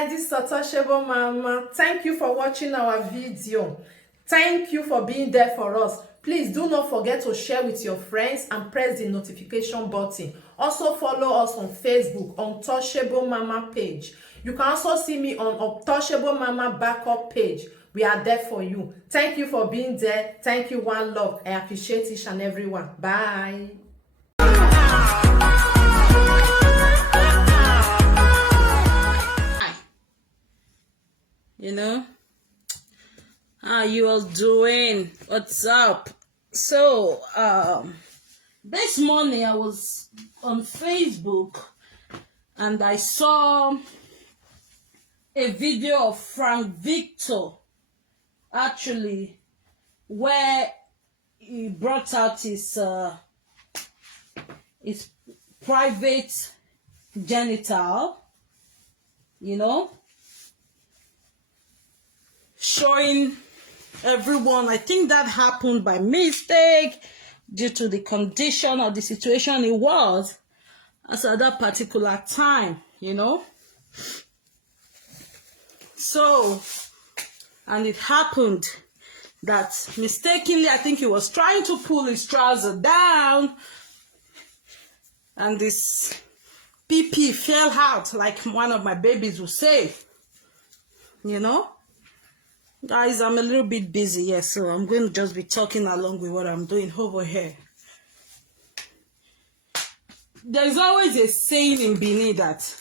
guys, this is Untouchable Mama. Thank you for watching our video. Thank you for being there for us. Please do not forget to share with your friends and press the notification button. Also follow us on Facebook, Untouchable Mama page. You can also see me on Untouchable Mama backup page. We are there for you. Thank you for being there. Thank you, one love. I appreciate each and everyone. Bye. You know, how you all doing? What's up? So this morning I was on Facebook and I saw a video of Frank Victor, actually, where he brought out his private genital, you know, showing everyone. I think that happened by mistake due to the condition or the situation it was as at that particular time, you know. So, and it happened that mistakenly, I think he was trying to pull his trouser down and this PP fell out, like one of my babies would say, you know. Guys, I'm a little bit busy, yes, so I'm going to just be talking along with what I'm doing over here. There's always a saying in Benin that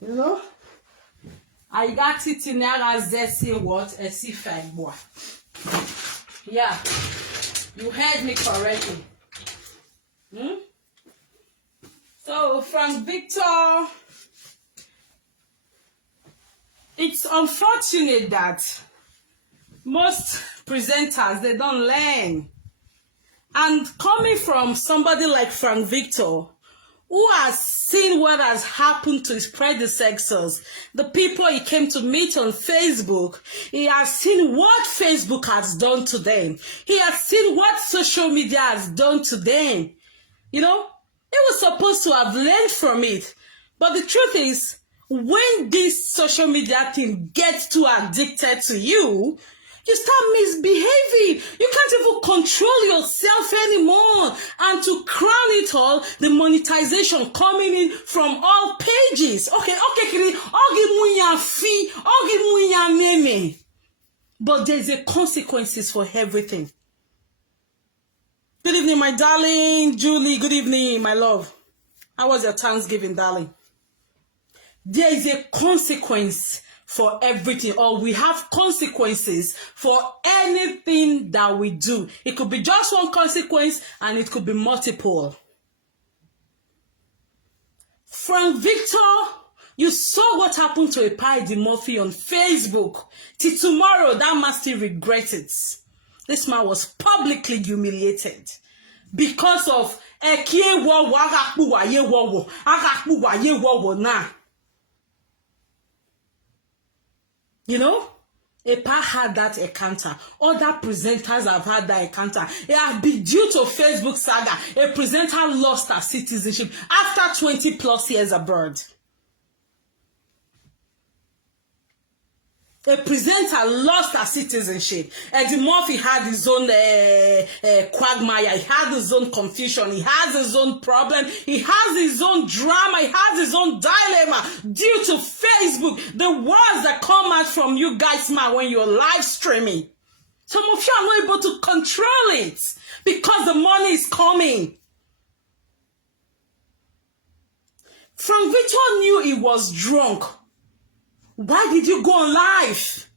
you know, I got it in what a sifagboa. Yeah, you heard me correctly. So, Frank Victor, it's unfortunate that most presenters, they don't learn. And coming from somebody like Frank Victor, who has seen what has happened to his predecessors, the people he came to meet on Facebook, he has seen what Facebook has done to them. He has seen what social media has done to them. You know? He was supposed to have learned from it. But the truth is, when this social media thing gets too addicted to you, you start misbehaving. You can't even control yourself anymore. And to crown it all, the monetization coming in from all pages. But there's a consequences for everything. Good evening, my darling. Julie, good evening, my love. How was your Thanksgiving, darling? There is a consequence for everything, or we have consequences for anything that we do. It could be just one consequence, and it could be multiple. Frank Victor, you saw what happened to Ekia Murphy on Facebook. Till tomorrow, that man still regrets it. This man was publicly humiliated because of Ekia now. You know, Ekia had that encounter. Other presenters have had that encounter. It has been due to Facebook saga. A presenter lost her citizenship after 20 plus years abroad. A presenter lost her citizenship. Eddie Murphy had his own quagmire. He had his own confusion. He has his own problem. He has his own drama. He has his own dilemma due to Facebook. The words that come out from you guys, man, when you're live streaming. Some of you are not able to control it because the money is coming. Frank Victor knew he was drunk. Why did you go on live?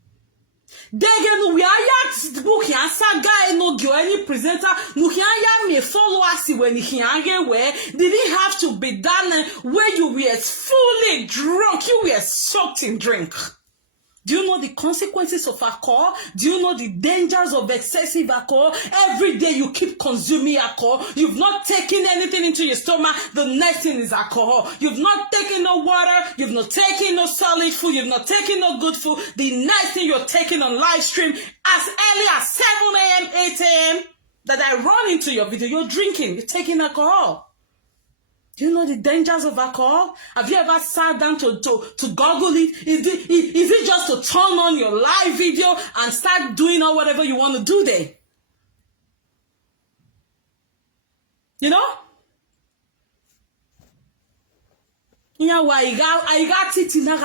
Degen we are book ya saga no go any presenter no ya me follow us when he where did it have to be done where you were fully drunk, you were soaked in drink? Do you know the consequences of alcohol? Do you know the dangers of excessive alcohol? Every day you keep consuming alcohol. You've not taken anything into your stomach. The next thing is alcohol. You've not taken no water. You've not taken no solid food. You've not taken no good food. The next thing you're taking on live stream as early as 7 a.m., 8 a.m. that I run into your video, you're drinking, you're taking alcohol. Do you know the dangers of alcohol? Have you ever sat down to Google it? Is it just to turn on your live video and start doing or whatever you want to do there? You know? Yeah, why I got it in a.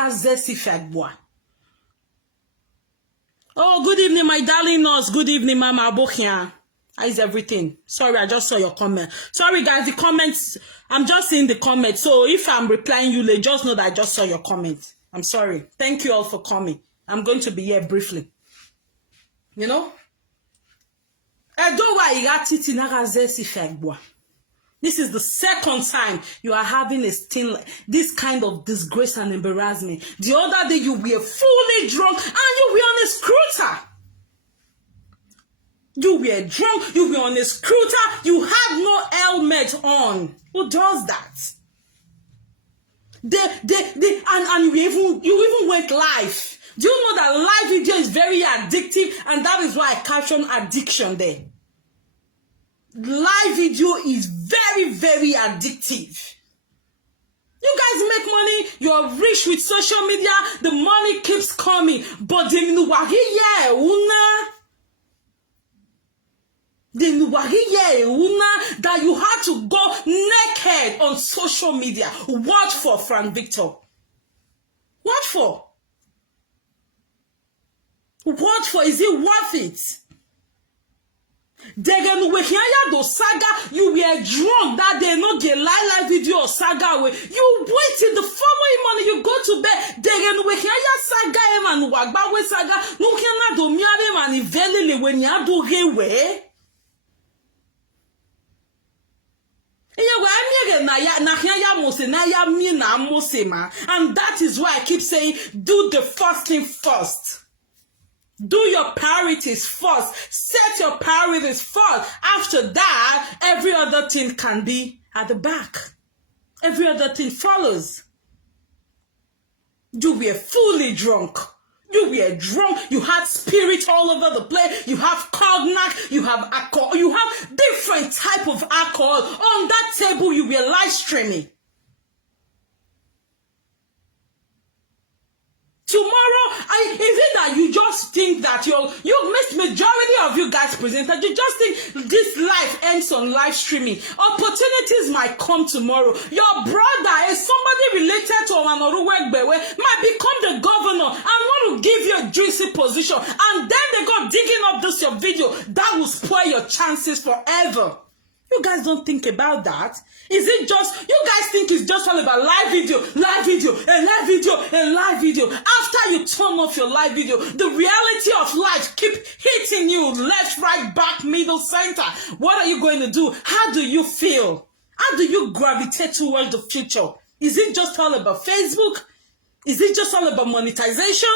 Oh, good evening, my darling nurse. Good evening, Mama Abokia. How is everything? Sorry, I just saw your comment. Sorry, guys, the comments, I'm just seeing the comments. So if I'm replying you late, just know that I just saw your comment. I'm sorry. Thank you all for coming. I'm going to be here briefly. You know? This is the second time you are having a sting, this kind of disgrace and embarrassment. The other day you were fully drunk and you were on a scooter. You were drunk, you were on a scooter, you had no helmet on. Who does that? And you even went live. Do you know that live video is very addictive, and that is why I caption addiction there. Live video is very, very addictive. You guys make money, you're rich with social media, the money keeps coming, but that you had to go naked on social media. What for, Frank Victor? What for? What for? Is it worth it? Saga, you were drunk that day, no get live video or saga away. You wait till the following morning, you go to bed. Saga and wagba we saga, no can do miare and evelele when you do hewe. And that is why I keep saying, do the first thing first. Do your priorities first. Set your priorities first. After that, every other thing can be at the back. Every other thing follows. You were fully drunk. You were drunk. You had spirit all over the place. You have cognac. You have alcohol. You have different type of alcohol. On that table, you were live streaming. Tomorrow, is it that you just think that you missed majority of you guys presented? You just think this life ends on live streaming. Opportunities might come tomorrow. Your brother is somebody related to Omanorugbewe might become the governor and want to give you a juicy position. And then they go digging up this your video. That will spoil your chances forever. You guys don't think about that. Is it just, you guys think it's just all about live video, and live video, and live video. After you turn off your live video, the reality of life keep hitting you left, right, back, middle, center. What are you going to do? How do you feel? How do you gravitate towards the future? Is it just all about Facebook? Is it just all about monetization?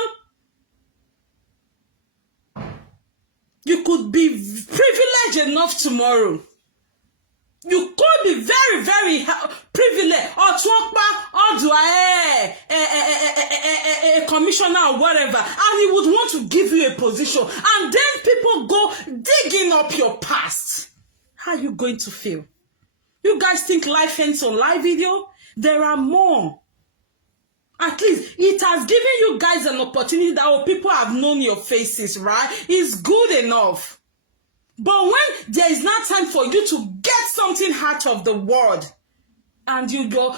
You could be privileged enough tomorrow. You could be very, very privileged, or do a commissioner or whatever, and he would want to give you a position, and then people go digging up your past. How are you going to feel? You guys think life ends on live video? There are more. At least it has given you guys an opportunity that people have known your faces, right? It's good enough. But when there is not time for you to get something out of the world, and your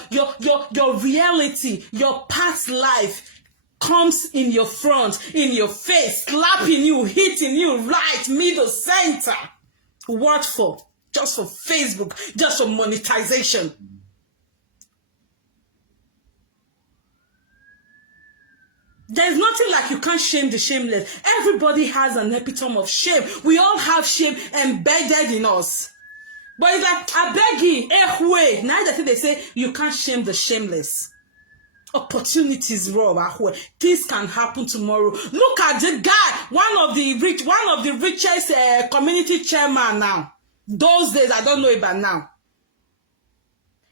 reality, your past life comes in your front, in your face, slapping you, hitting you right, middle, center. What for? Just for Facebook, just for monetization. There's nothing like you can't shame the shameless. Everybody has an epitome of shame. We all have shame embedded in us. But it's like, I beg you, now that they say you can't shame the shameless. Opportunities raw. Things can happen tomorrow. Look at the guy, one of the richest community chairman now. Those days, I don't know about now.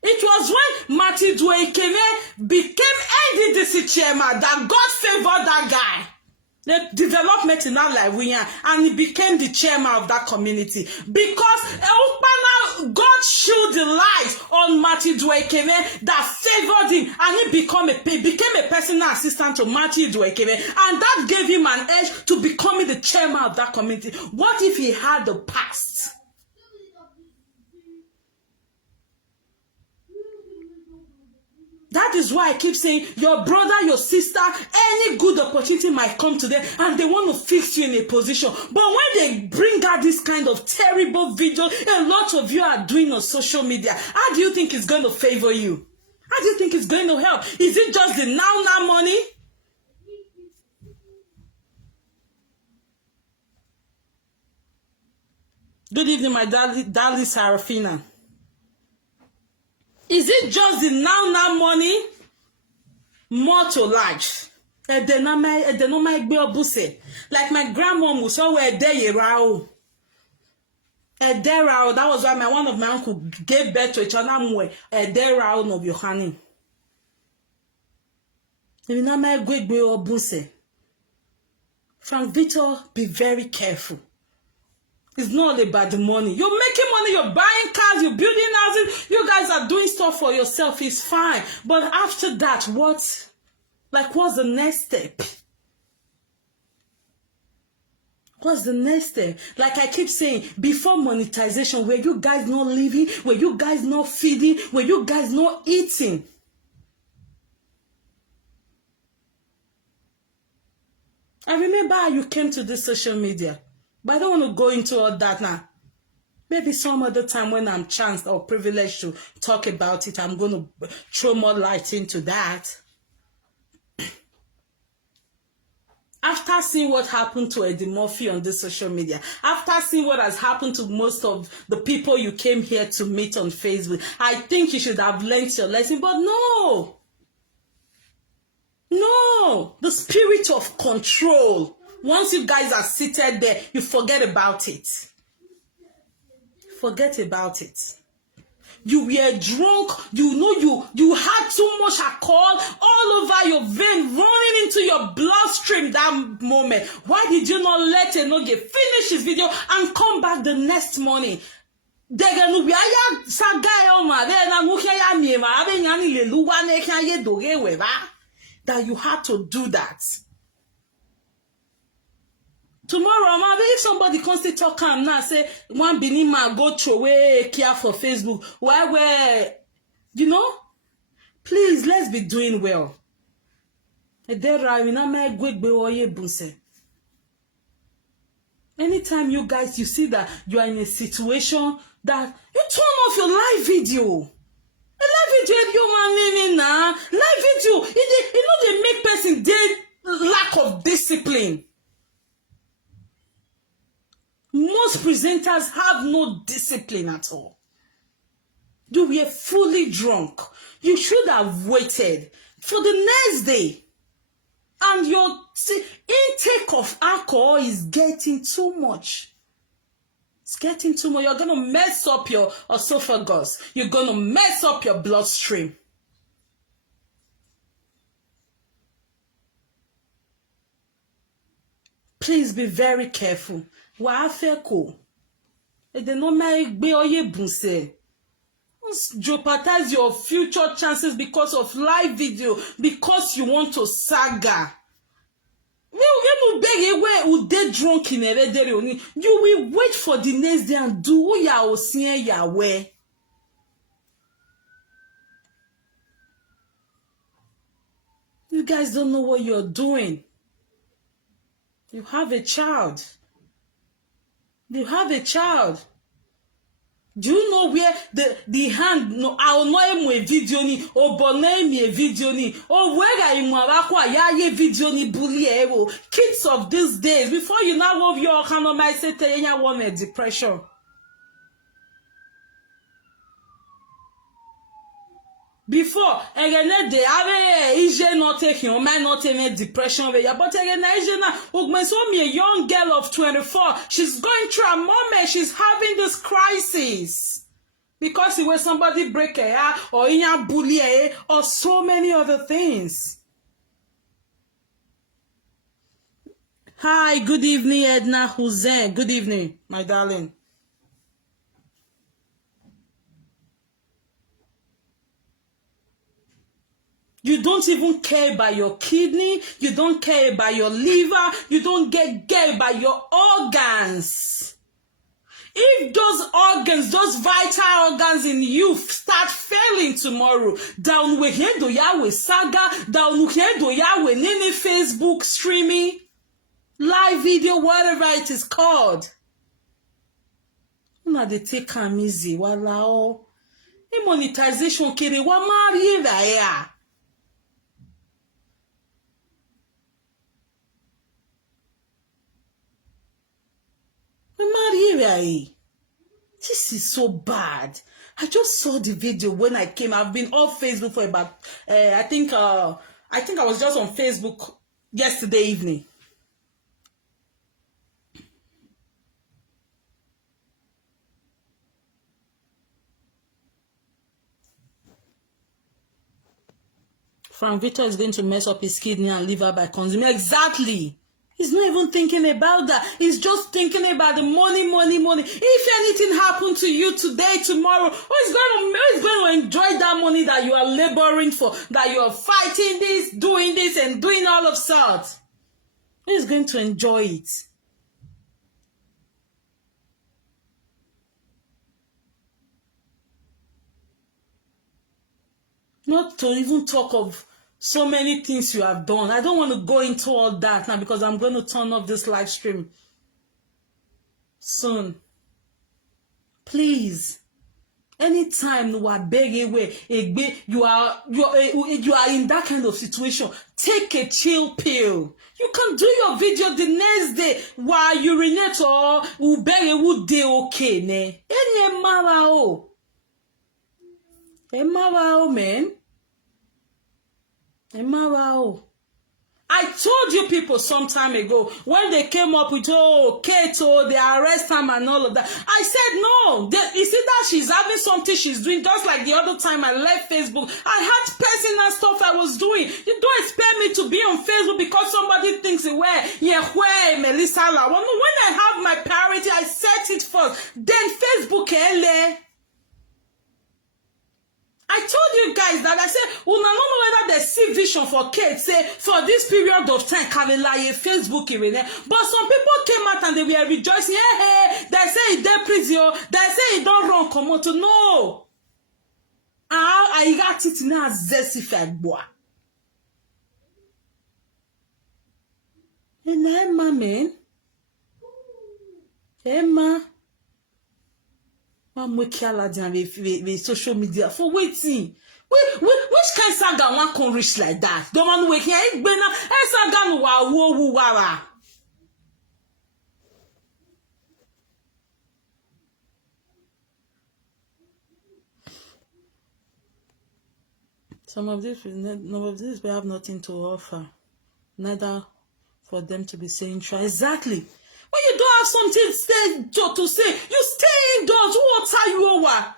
It was when Martin Dwekene became NDDC chairman that God favored that guy. The development in that life, and he became the chairman of that community because God showed the light on Matthew Dwekeme that favored him, and he became a personal assistant to Matthew Dwekeme, and that gave him an edge to becoming the chairman of that community. What if he had the past? That is why I keep saying, your brother, your sister, any good opportunity might come to them and they want to fix you in a position. But when they bring out this kind of terrible video, a lot of you are doing on social media, how do you think it's going to favor you? How do you think it's going to help? Is it just the now money? Good evening, my darling Sarafina. Is it just the now money? More to large. Like my grandmom was always there rao. That was why one of my uncle gave birth to a child. Rao no Yohani. Frank Victor, be very careful. It's not all about the money. You're making money, you're buying cars, you're building houses, you guys are doing stuff for yourself, it's fine. But after that, what's the next step? What's the next step? Like I keep saying, before monetization, were you guys not living? Were you guys not feeding? Were you guys not eating? I remember how you came to this social media. But I don't want to go into all that now. Maybe some other time when I'm chanced or privileged to talk about it, I'm going to throw more light into that. After seeing what happened to Eddie Murphy on this social media, after seeing what has happened to most of the people you came here to meet on Facebook, I think you should have learned your lesson. But no. No. The spirit of control. Once you guys are seated there, you forget about it. Forget about it. You were drunk. You had too much alcohol all over your vein, running into your bloodstream that moment. Why did you not let Enoge finish his video and come back the next morning? That you had to do that. Tomorrow, if somebody comes to talk and now say, one Benin man go throw away Ekia for Facebook, please, let's be doing well. Anytime you see that you are in a situation that you turn off your live video. A live video, live video, they make person dead lack of discipline. Most presenters have no discipline at all. You were fully drunk. You should have waited for the next day. And your intake of alcohol is getting too much. It's getting too much. You're going to mess up your esophagus. You're going to mess up your bloodstream. Please be very careful. Jeopardize your future chances because of live video, because you want to saga. You will wait for the next day and do Yahweh. You guys don't know what you're doing. You have a child. You have a child. Do you know where the hand no I'll know him a video ni or boname a video ni or where I am video ni bully kids of these days before you now love your economy say you want a depression. Before again they have not taking or might not take depression over here, but again a young girl of 24, she's going through a moment, she's having this crisis because it was somebody break her or in a bully or so many other things. Hi, good evening, Edna Hussein. Good evening, my darling. You don't even care about your kidney. You don't care about your liver. You don't care about your organs. If those organs, those vital organs in you start failing tomorrow, down we hear do ya with saga, down we hear do ya with any Facebook streaming, live video, whatever it is called. Una dey take am easy, wala o. E monetization kere wa marry ya. This is so bad. I just saw the video when I came. I've been off Facebook for about I think I was just on Facebook yesterday evening. Frank Victor is going to mess up his kidney and liver by consuming. Exactly. He's not even thinking about that. He's just thinking about the money. If anything happened to you today, tomorrow, who's going to enjoy that money that you are laboring for, that you are fighting this, and doing all of sorts? Who's going to enjoy it? Not to even talk of so many things you have done. I don't want to go into all that now because I'm going to turn off this live stream soon. Please, anytime you are begging away, you are in that kind of situation, take a chill pill. You can do your video the next day while you urinate or you beg a day okay ne. Any mara man. I told you people some time ago when they came up with Keto, they arrest him and all of that. I said no. You see that she's having something she's doing, just like the other time I left Facebook. I had personal stuff I was doing. You don't expect me to be on Facebook because somebody thinks where Melissa La. When I have my priority, I set it first. Then Facebook I told you guys that I said, una no know whether they see vision for kids, say, for this period of time, can lie Facebook even. But some people came out and they were rejoicing, hey, they say it dey prison, they say it don't run come out. No. I got it now zesifed boy. And Emma, man. Emma. With social media for waiting. Which kind of saga one can reach like that? The one wake here, saga no wa. Some of this will have nothing to offer, neither for them to be saying try. Exactly. When you don't have something to say, you stay indoors. What are you over?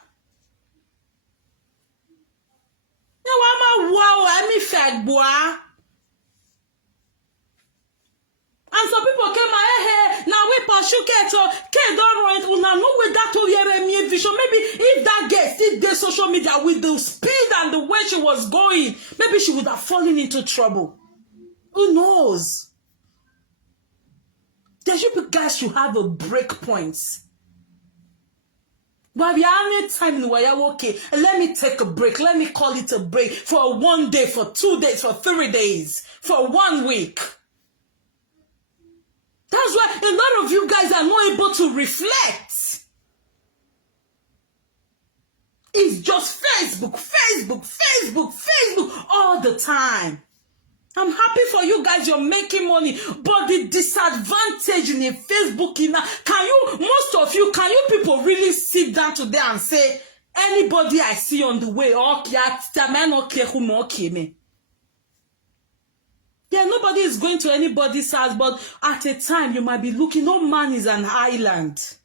And some people came out, now we pursue Keto, K don't run it, una know with that to hear me vision. Maybe if that girl still get social media with the speed and the way she was going, maybe she would have fallen into trouble. Who knows? You guys should have a break point. But we are any time in where okay, let me take a break. Let me call it a break for 1 day, for 2 days, for 3 days, for 1 week. That's why a lot of you guys are not able to reflect. It's just Facebook all the time. I'm happy for you guys, you're making money, but the disadvantage in a Facebook, most of you, can you people really sit down today and say, anybody I see on the way, yeah, nobody is going to anybody's house, but at a time you might be looking, no man is an island.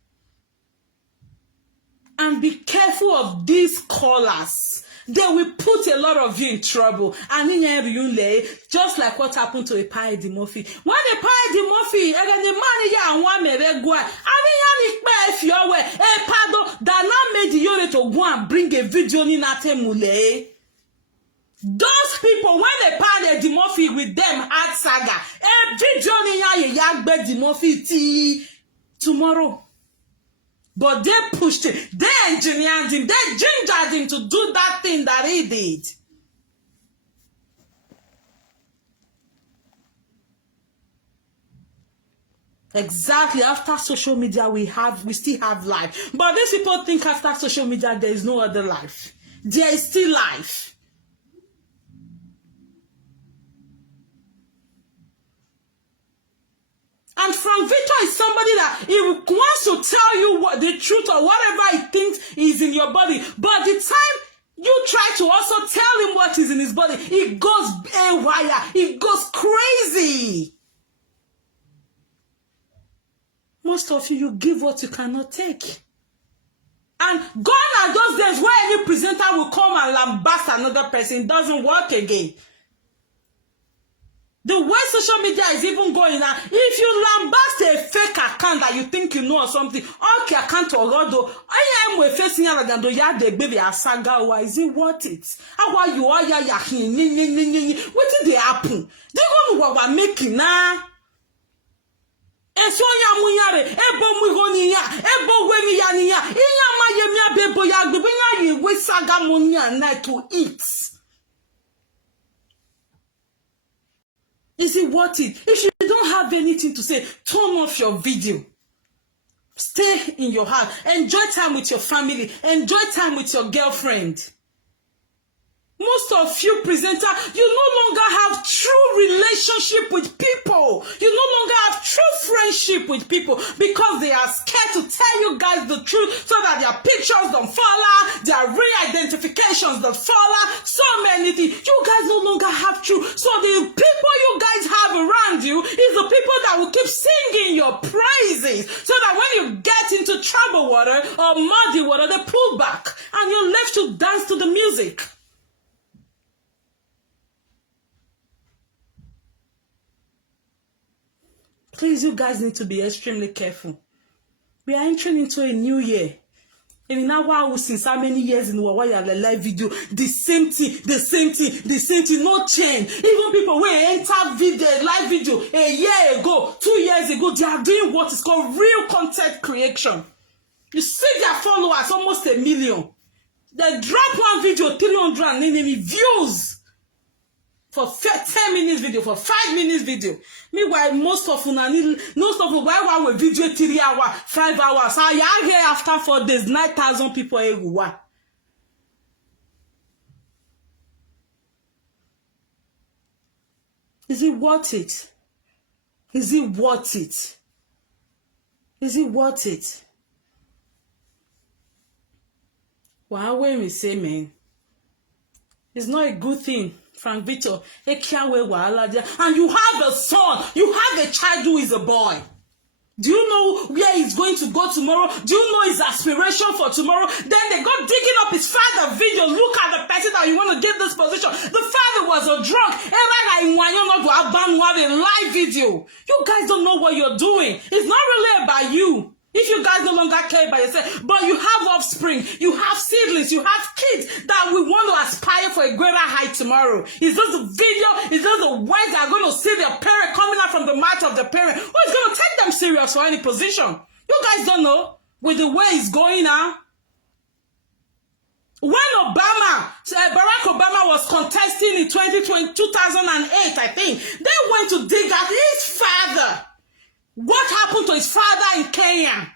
And be careful of these callers they will put a lot of you in trouble. And just like what happened to Ekia Murphy. When Ekia Murphy, again the man here and one may go. If you're way, pardon, that now made the unit to go and bring a video in Atemule. Those people, when they parted the Murphy with them at saga, a video in the Murphy tomorrow. But they pushed it, they engineered him, they gingered him to do that thing that he did. Exactly. After social media, we still have life. But these people think after social media, there is no other life. There is still life. And Frank Victor is somebody that he wants to tell you what the truth or whatever he thinks is in your body. But the time you try to also tell him what is in his body, he goes haywire. He goes crazy. Most of you give what you cannot take. And gone are those days where any presenter will come and lambast another person. It doesn't work again. The way social media is even going now, if you lambast a fake account that you think you know or something, okay, account or Rodo, I am facing you and do ya the baby a saga, why is it worth it? How are you all ya yakin? What did they happen? They don't know what we're making now. And so ya munyare, ebo mwigoni ya, ebo weni ya niya, iya ma yemia bebo ya gbenya ye we saga munya night to eat. Is it worth it? If you don't have anything to say, turn off your video. Stay in your house. Enjoy time with your family. Enjoy time with your girlfriend. Most of you presenters, you no longer have true relationship with people. You no longer have true friendship with people because they are scared to tell you guys the truth so that their pictures don't fall out, their re-identifications don't fall out, so many things. You guys no longer have truth. So the people you guys have around you is the people that will keep singing your praises so that when you get into trouble water or muddy water, they pull back and you're left to dance to the music. Please, you guys need to be extremely careful. We are entering into a new year. And in our since how many years in Wawaya live video, the same thing, no change. Even people who enter video, live video a year ago, 2 years ago, they are doing what is called real content creation. You see their followers, almost 1 million. They drop one video, 300 views. For 10 minutes video, for 5 minutes video. Meanwhile, most of why we video 3 hours, 5 hours. I am here after 4 days, 9,000 people everywhere. Is it worth it? Is it worth it? Is it worth it? Well, when we say, man, it's not a good thing. Frank Victor, Ekia, and you have a son, you have a child who is a boy. Do you know where he's going to go tomorrow? Do you know his aspiration for tomorrow? Then they go digging up his father's video. Look at the person that you want to give this position. The father was a drunk. A live video. You guys don't know what you're doing. It's not really about you. If you guys no longer care about yourself, but you have offspring, you have siblings, you have kids that we want to aspire for a greater height tomorrow. Is this the video? Is this the words that are going to see their parent coming out from the mouth of the parent? Who's going to take them serious for any position? You guys don't know with the way it's going now. When Barack Obama was contesting in 2008, I think, they went to dig at his father. What happened to his father in Kenya?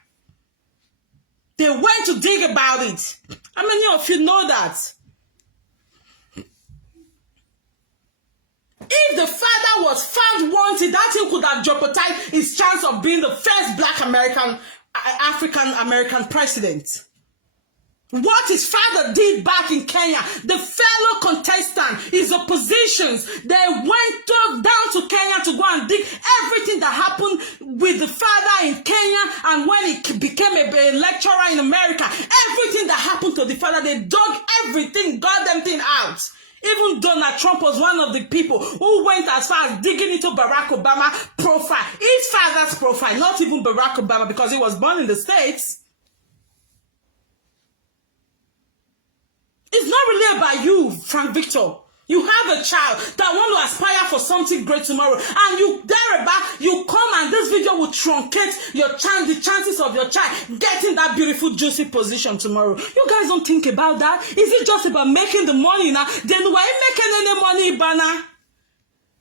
They went to dig about it. How many of you know that? If the father was found wanted, that thing could have jeopardized his chance of being the first black African American president. What his father did back in Kenya, the fellow contestant, his oppositions, they went down to Kenya to go and dig everything that happened with the father in Kenya, and when he became a lecturer in America, everything that happened to to the father. They dug everything, goddamn thing out. Even Donald Trump was one of the people who went as far as digging into Barack Obama's profile. His father's profile, not even Barack Obama, because he was born in the States. It's not really about you, Frank Victor. You have a child that want to aspire for something great tomorrow, and you thereabout, you come and this video will truncate your the chances of your child getting that beautiful, juicy position tomorrow. You guys don't think about that. Is it just about making the money now? Then why making any money, Bana?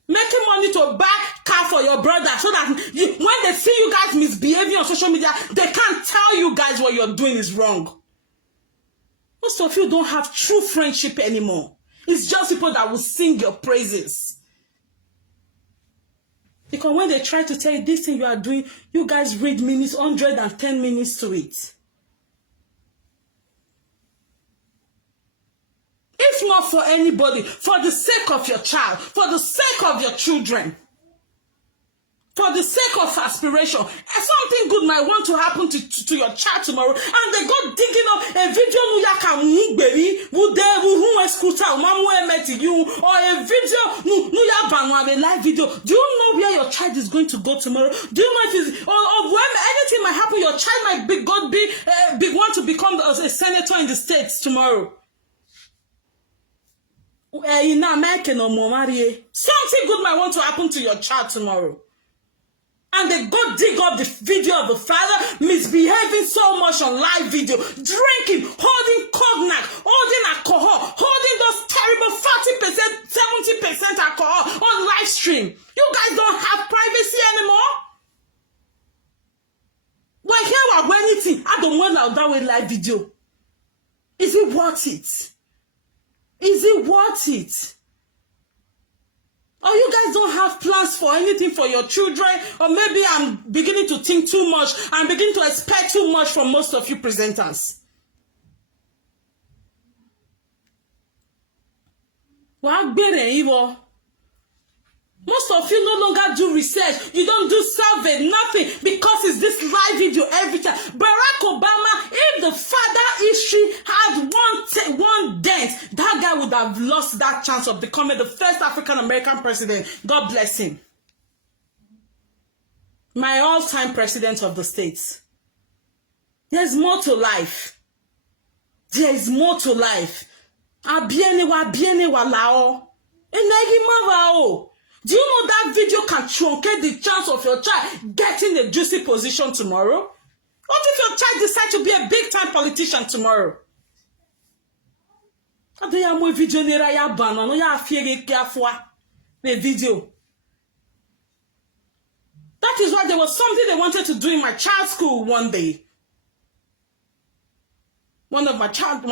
Making money to buy car for your brother so that when they see you guys misbehaving on social media, they can't tell you guys what you're doing is wrong. Most of you don't have true friendship anymore. It's just people that will sing your praises. Because when they try to tell you this thing you are doing, you guys read minutes, 110 minutes to it. If not for anybody, for the sake of your child, for the sake of your children, for the sake of aspiration, something good might want to happen to your child tomorrow, and they go digging up a video or a video, a live video. Do you know where your child is going to go tomorrow? Do you know if it's, or when anything might happen, your child might want to become a senator in the States tomorrow? Something good might want to happen to your child tomorrow. And they go dig up the video of the father misbehaving so much on live video, drinking, holding cognac, holding alcohol, holding those terrible 40%, 70% alcohol on live stream. You guys don't have privacy anymore. Well, here or anything, I don't want that way live video. Is it worth it? Is it worth it? Or you guys don't have plans for anything for your children? Or maybe I'm beginning to think too much. I'm beginning to expect too much from most of you presenters. Most of you no longer do research. You don't do survey, nothing, because it's this live video every time. Barack Obama, if the father history had one dent, that guy would have lost that chance of becoming the first African-American president. God bless him. My all-time president of the States. There's more to life. There is more to life. Do you know that video can truncate the chance of your child getting a juicy position tomorrow? What if your child decides to be a big-time politician tomorrow? The video. That is why there was something they wanted to do in my child's school one day. One of my children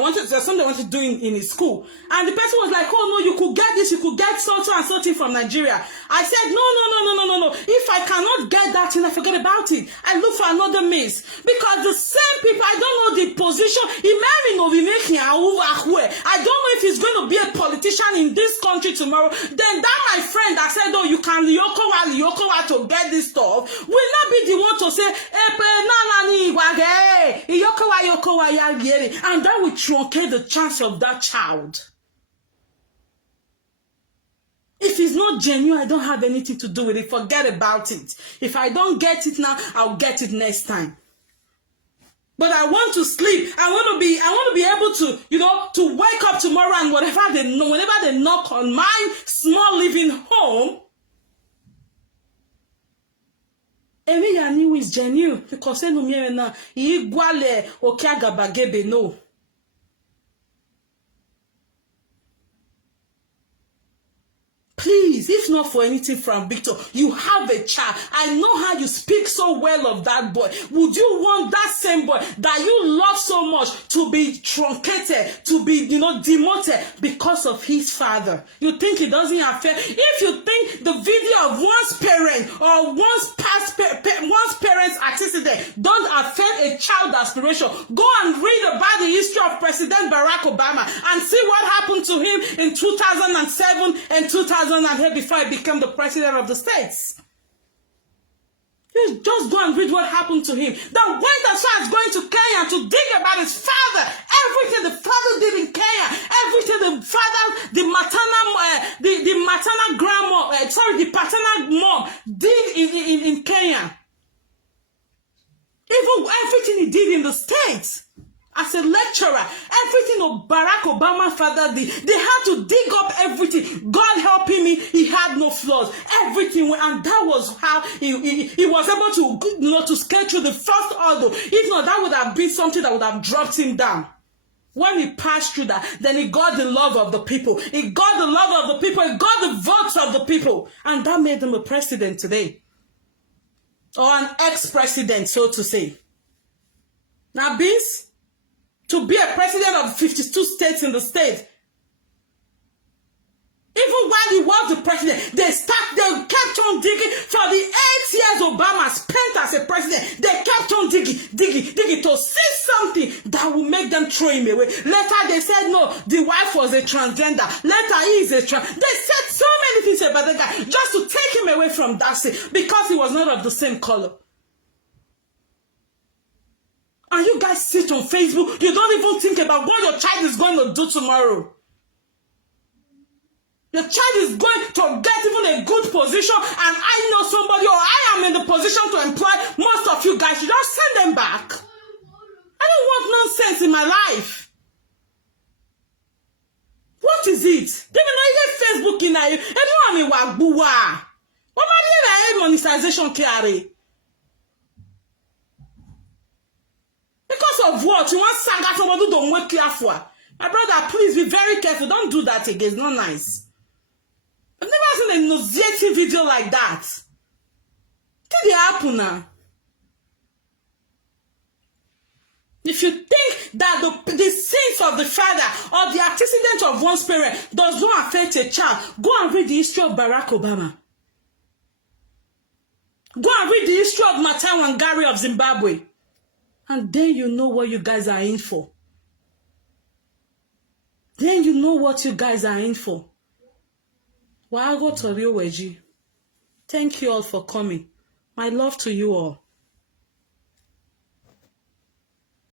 wanted something they wanted to do in his school, and the person was like, "Oh no, you could get this, you could get something and something from Nigeria." I said, "No. If I cannot get that thing, I forget about it. I look for another means, because the same people, I don't know the position. I don't know if he's going to be a politician in this country tomorrow. Then that my friend that said, 'Oh, you can Yokowa to get this stuff,' will not be the one to say, Yokowa. And that will truncate the chance of that child. If it's not genuine, I don't have anything to do with it. Forget about it. If I don't get it now, I'll get it next time. But I want to sleep. I want to be able to, to wake up tomorrow, and whenever they knock on my small living home, Ekia knew is genuine, because no. Please, if not for anything from Victor, you have a child. I know how you speak so well of that boy. Would you want that same boy that you love so much to be truncated, to be, demoted because of his father? You think it doesn't affect? If you think the video of one's parent or one's parent's antecedent don't affect a child's aspiration, go and read about the history of President Barack Obama and see what happened to him in 2007 and 2008 before he became the president of the States. You just go and read what happened to him. That went as far as going to Kenya to dig about his father night. As a lecturer, everything of Barack Obama father did, they had to dig up everything. God helping me, he had no flaws. Everything, and that was how he was able to, to scale through the first hurdle. If not, that would have been something that would have dropped him down. When he passed through that, then he got the love of the people. He got the love of the people. He got the votes of the people. And that made him a president today. Or an ex-president, so to say. Now, Beans, to be a president of 52 states in the state, even while he was the president, they kept on digging. For the 8 years Obama spent as a president, they kept on digging to see something that will make them throw him away. Later they said, no, the wife was a transgender. Later he is a trans. They said so many things about the guy just to take him away from that state because he was not of the same color. And you guys sit on Facebook, you don't even think about what your child is going to do tomorrow. Your child is going to get even a good position, and I know somebody, or I am in the position to employ most of you guys. You just send them back. I don't want nonsense in my life. What is it? They may not even Facebook in I. Everyone will buwa. What about the monetization carry? Because of what? You want saga somebody who don't work careful. My brother, please be very careful. Don't do that again. It's not nice. I've never seen a nauseating video like that. What did it happen now? If you think that the sins of the father or the antecedent of one's parent does not affect a child, go and read the history of Barack Obama. Go and read the history of Matai Wangari of Zimbabwe. And then you know what you guys are in for. Then you know what you guys are in for. Thank you all for coming. My love to you all.